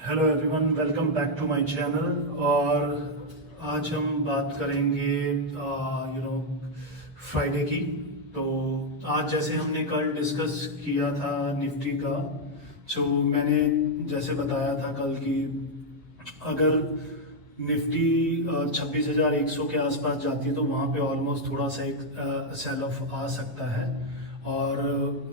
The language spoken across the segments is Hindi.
Hello everyone, welcome back to my channel. और आज हम बात करेंगे फ्राइडे की। तो आज जैसे हमने कल डिस्कस किया था निफ्टी का, तो मैंने जैसे बताया था कल कि अगर निफ्टी 26,100 के आसपास जाती है तो वहाँ पे ऑलमोस्ट थोड़ा सा एक सेल ऑफ आ सकता है। और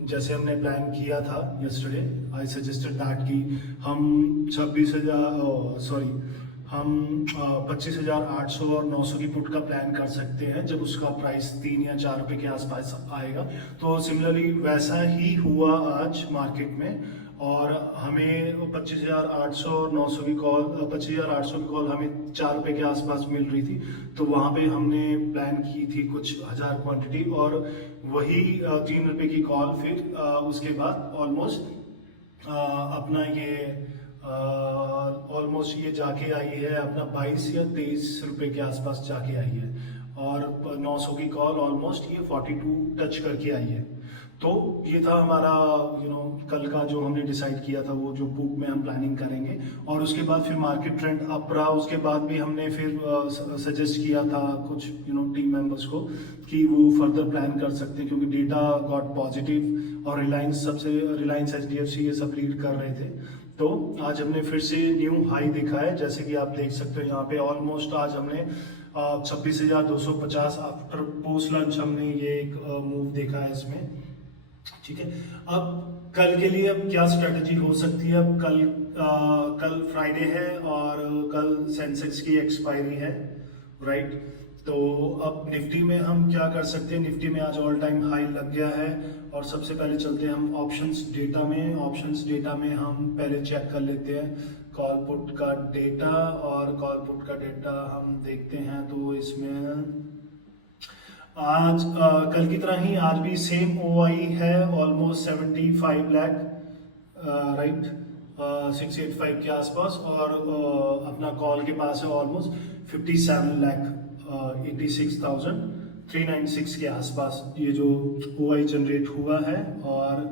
जैसे हमने प्लान किया था यस्टरडे, आई सजेस्टेड दैट कि हम 25,800 और 900 की पुट का प्लान कर सकते हैं जब उसका प्राइस 3 या 4 रुपए के आसपास आएगा। तो सिमिलरली वैसा ही हुआ आज मार्केट में। और हमें 25,800 और 900 की कॉल 25,800 की कॉल हमें 4 रुपए के आसपास मिल रही थी। तो वहाँ पे हमने प्लान की थी कुछ हजार क्वांटिटी, और वही 3 रुपए की कॉल फिर उसके बाद ऑलमोस्ट अपना ये ऑलमोस्ट ये जाके आई है अपना 22 या 23 रुपए के आसपास जाके आई है। और 900 की कॉल ऑलमोस्ट ये 42 टच करके आई है। तो ये था हमारा कल का जो हमने डिसाइड किया था, वो जो बुक में हम प्लानिंग करेंगे। और उसके बाद फिर मार्केट ट्रेंड अप रहा। उसके बाद भी हमने फिर सजेस्ट किया था कुछ टीम मेंबर्स को कि वो फर्दर प्लान कर सकते हैं, क्योंकि डेटा गॉट पॉजिटिव और रिलायंस HDFC ये सब लीड कर रहे थे। तो आज हमने फिर से न्यू हाई देखा है, जैसे कि आप देख सकते हो यहाँ पे ऑलमोस्ट आज हमने 26,250 आफ्टर पोस्ट लंच हमने ये एक मूव देखा है इसमें। ठीक है, अब कल के लिए अब क्या स्ट्रेटजी हो सकती है। अब कल फ्राइडे है और कल सेंसेक्स की एक्सपायरी है, राइट। तो अब निफ्टी में हम क्या कर सकते हैं। निफ्टी में आज ऑल टाइम हाई लग गया है। और सबसे पहले चलते हैं हम ऑप्शंस डेटा में। ऑप्शंस डेटा में हम पहले चेक कर लेते हैं कॉल पुट का डेटा। और कॉल पुट का डेटा हम देखते हैं तो इसमें आज कल की तरह ही आज भी सेम OI है, ऑलमोस्ट 75 लाख, राइट, 685 के आसपास। और अपना कॉल के पास है ऑलमोस्ट 57 लाख 86,396 के आसपास ये जो OI जनरेट हुआ है। और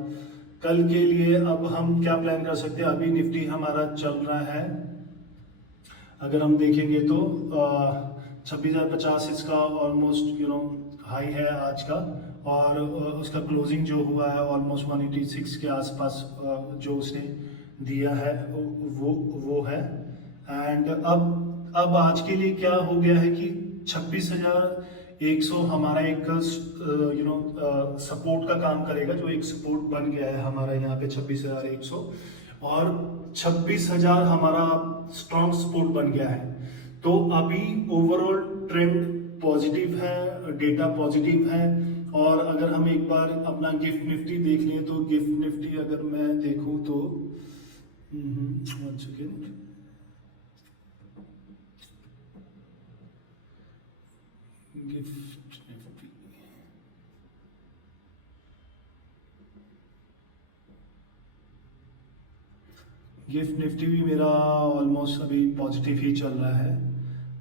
कल के लिए अब हम क्या प्लान कर सकते हैं। अभी निफ्टी हमारा चल रहा है, अगर हम देखेंगे तो 26,050 इसका ऑलमोस्ट हाई है आज का। और उसका क्लोजिंग जो हुआ है ऑलमोस्ट 186 के आसपास जो उसने दिया है वो है। एंड अब आज के लिए क्या हो गया है कि 26,100 हमारा एक सपोर्ट का काम करेगा, जो एक सपोर्ट बन गया है हमारा यहाँ पे 26,100। और 26,000 हमारा स्ट्रॉन्ग सपोर्ट बन गया है। तो अभी ओवरऑल ट्रेंड पॉजिटिव है, डेटा पॉजिटिव है। और अगर हम एक बार अपना गिफ्ट निफ्टी देख लें तो गिफ्ट निफ्टी अगर मैं देखूं तो one second, gift Nifty gift Nifty भी मेरा ऑलमोस्ट अभी पॉजिटिव ही चल रहा है।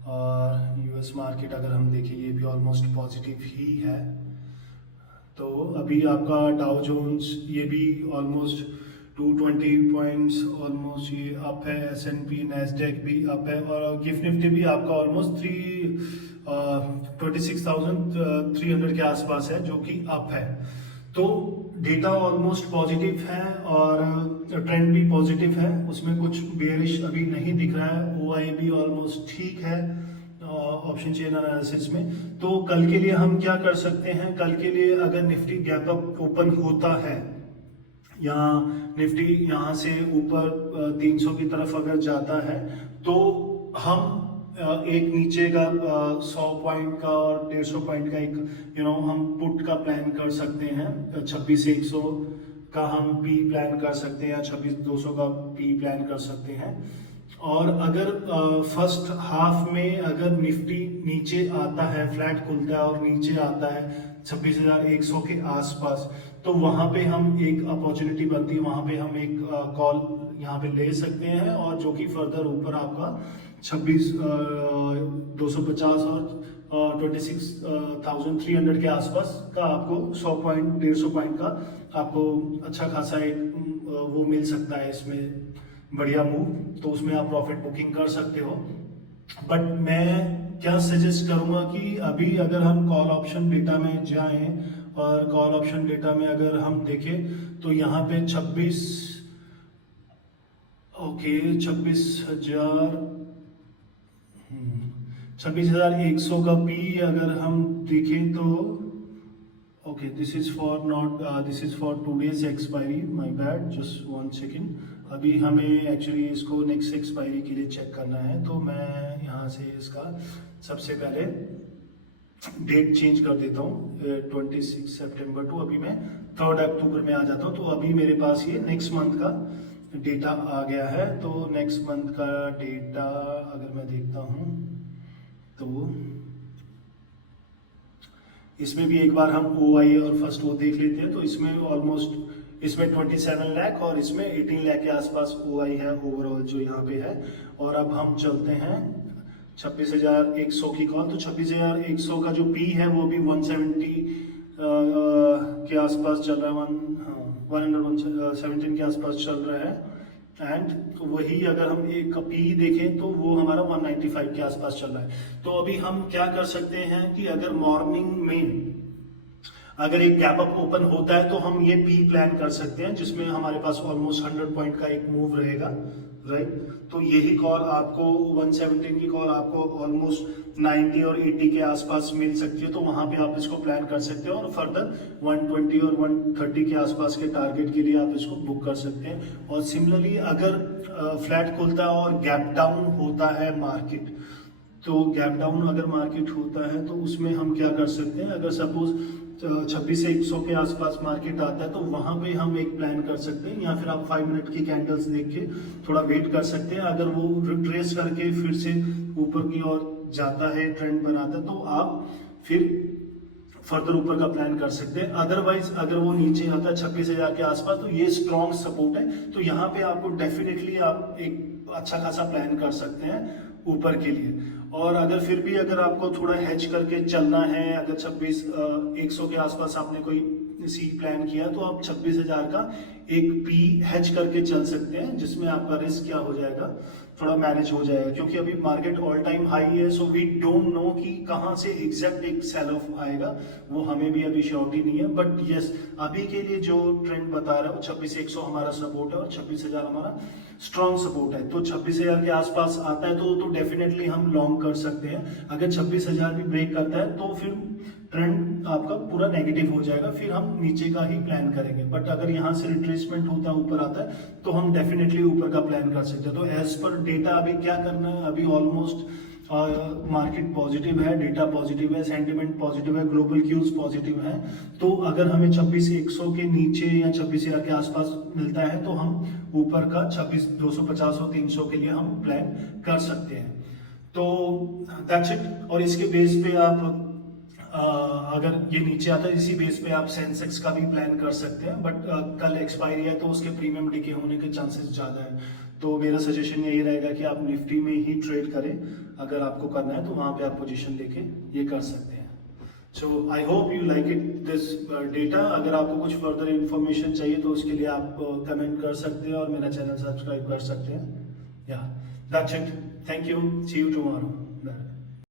और US मार्केट अगर हम देखें ये भी ऑलमोस्ट पॉजिटिव ही है। तो अभी आपका डाउ जोन्स ये भी ऑलमोस्ट 220 पॉइंट्स ऑलमोस्ट ये अप है। S&P नैस्डैक भी अप है। और गिफ्ट निफ्टी भी आपका ऑलमोस्ट 26,300 के आसपास है, जो कि अप है। तो डेटा ऑलमोस्ट पॉजिटिव है और ट्रेंड भी पॉजिटिव है, उसमें कुछ बेयरिश अभी नहीं दिख रहा है। OI भी ऑलमोस्ट ठीक है ऑप्शन चेन एनालिसिस में। तो कल के लिए हम क्या कर सकते हैं। कल के लिए अगर निफ्टी गैप अप ओपन होता है, यहाँ निफ्टी यहाँ से ऊपर 300 की तरफ अगर जाता है, तो हम एक नीचे का 100 पॉइंट का और 150 पॉइंट का एक हम पुट का प्लान कर सकते हैं। 26,100 का हम पी प्लान कर सकते हैं, 26,200 का पी प्लान कर सकते हैं। और अगर फर्स्ट हाफ में अगर निफ्टी नीचे आता है, फ्लैट खुलता है और नीचे आता है 26,100 के आसपास, तो वहां पे हम एक अपॉर्चुनिटी बनती है, वहां पे हम एक कॉल यहाँ पे ले सकते हैं। और जो कि फर्दर ऊपर आपका 26,250 और 26,300 के आसपास का आपको 100 पॉइंट 150 पॉइंट का आपको अच्छा खासा एक वो मिल सकता है इसमें बढ़िया मूव, तो उसमें आप प्रॉफिट बुकिंग कर सकते हो। बट मैं क्या सजेस्ट करूंगा कि अभी अगर हम कॉल ऑप्शन डेटा में जाएं और कॉल ऑप्शन डेटा में अगर हम देखें तो यहाँ पे 26,000 26,100 का पी अगर हम देखें तो okay, this is for not this is for today's expiry, my bad, just 1 second. अभी हमें एक्चुअली इसको नेक्स्ट एक्सपायरी के लिए चेक करना है, तो मैं यहाँ से इसका सबसे पहले डेट चेंज कर देता हूँ 26 सितंबर टू अभी मैं 3 अक्टूबर में आ जाता हूँ। तो अभी मेरे पास ये नेक्स्ट मंथ का डेटा आ गया है। तो नेक्स्ट मंथ का डेटा अगर मैं देखता हूँ तो इसमें भी एक बार हम OI और फर्स्ट वो देख लेते हैं। तो इसमें ऑलमोस्ट इसमें 27 लाख और इसमें 18 लाख के आसपास OI है ओवरऑल जो यहाँ पे है। और अब हम चलते हैं 26,100 की कॉल। तो 26,100 का जो पी है वो भी 170 के आसपास चल रहा है, 117 के आसपास चल रहा है। एंड वही अगर हम एक पी देखें तो वो हमारा 195 के आसपास चल रहा है। तो अभी हम क्या कर सकते हैं कि अगर मॉर्निंग में अगर एक गैप अप ओपन होता है तो हम ये पी प्लान कर सकते हैं, जिसमें हमारे पास ऑलमोस्ट 100 पॉइंट का एक मूव रहेगा, राइट। तो यही कॉल आपको 117 की कॉल आपको ऑलमोस्ट 90 और 80 के आसपास मिल सकती है। तो वहां पे आप इसको प्लान कर सकते हो और फर्दर 120 और 130 के आसपास के टारगेट के लिए आप इसको बुक कर सकते हैं। और सिमिलरली अगर फ्लैट खुलता है और गैप डाउन होता है मार्केट, तो गैप डाउन अगर मार्केट होता है तो उसमें हम क्या कर सकते हैं, अगर सपोज 26,100 के आसपास मार्केट आता है तो वहां पे हम एक प्लान कर सकते हैं, या फिर आप 5 मिनट की कैंडल्स देख के थोड़ा वेट कर सकते हैं। अगर वो रिट्रेस करके फिर से ऊपर की ओर जाता है, ट्रेंड बनाता है, तो आप फिर फर्दर ऊपर का प्लान कर सकते हैं। अदरवाइज अगर वो नीचे आता है 26,000 के आसपास तो ये स्ट्रॉन्ग सपोर्ट है। तो यहाँ पे आपको डेफिनेटली आप एक अच्छा खासा प्लान कर सकते हैं ऊपर के लिए। और अगर फिर भी अगर आपको थोड़ा हेज करके चलना है, अगर 26,100 के आसपास आपने कोई सी प्लान किया तो आप 26,000 का एक पी हेज करके चल सकते हैं, जिसमें आपका रिस्क क्या हो जाएगा, थोड़ा मैनेज हो जाएगा। क्योंकि अभी मार्केट ऑल टाइम हाई है, सो वी डोंट नो कि कहाँ से एग्जैक्ट एक सेल ऑफ आएगा, वो हमें भी अभी श्योरिटी नहीं है। बट यस, अभी के लिए जो ट्रेंड बता रहा है वो 26,100 हमारा सपोर्ट है और 26,000 हमारा स्ट्रॉन्ग सपोर्ट है। तो 26,000 के आसपास आता है तो डेफिनेटली हम लॉन्ग कर सकते हैं। अगर 26,000 भी ब्रेक करता है तो फिर ट्रेंड आपका पूरा नेगेटिव हो जाएगा, फिर हम नीचे का ही प्लान करेंगे। बट अगर यहाँ से रिट्रेसमेंट होता है, ऊपर आता है, तो हम डेफिनेटली ऊपर का प्लान कर सकते हैं। तो एज पर डेटा अभी क्या करना है, अभी ऑलमोस्ट मार्केट पॉजिटिव है, डेटा पॉजिटिव है, सेंटिमेंट पॉजिटिव है, ग्लोबल क्यूज पॉजिटिव है। तो अगर हमें 26,100 के नीचे या 26,000 के आसपास मिलता है तो हम ऊपर का 26,250 और 300 के लिए हम प्लान कर सकते हैं। तो दैट्स इट। और इसके बेस पे आप अगर ये नीचे आता है, इसी बेस पे आप सेंसेक्स का भी प्लान कर सकते हैं। बट कल एक्सपायरी है तो उसके प्रीमियम डिके होने के चांसेस ज़्यादा है। तो मेरा सजेशन यही रहेगा कि आप निफ्टी में ही ट्रेड करें। अगर आपको करना है तो वहाँ पे आप पोजीशन लेके ये कर सकते हैं। So I hope you like it this data. अगर आपको कुछ फर्दर इन्फॉर्मेशन चाहिए तो उसके लिए आप कमेंट कर सकते हैं और मेरा चैनल सब्सक्राइब कर सकते हैं। Yeah that's it, thank you, see you tomorrow.